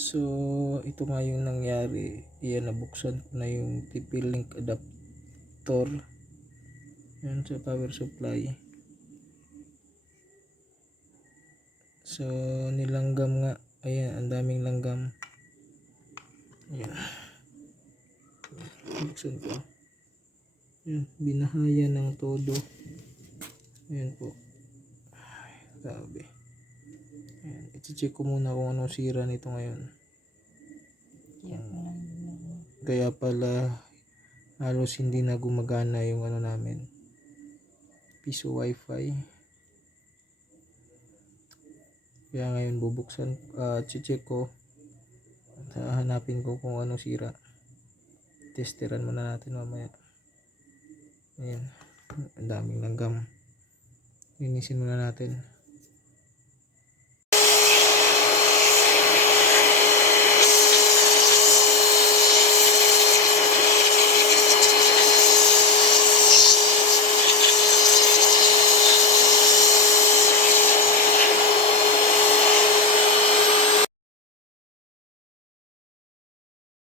So, ito nga yung nangyari. Iyan, nabuksan ko na yung TP-Link adapter. Yan sa power supply. So, nilanggam nga. Ayan, ang daming langgam. Ayan. Buksan ko. Ayan, binahaya ng todo. Ayan po. Ay, grabe. Ayan, iti-check ko muna kung anong sira nito ngayon. Kaya pala halos hindi na gumagana yung ano namin. Piso wifi. Kaya ngayon bubuksan at check ko. At hahanapin ko kung anong sira. Testeran muna natin mamaya. Ayan. Ang daming langgam. Linisin muna natin.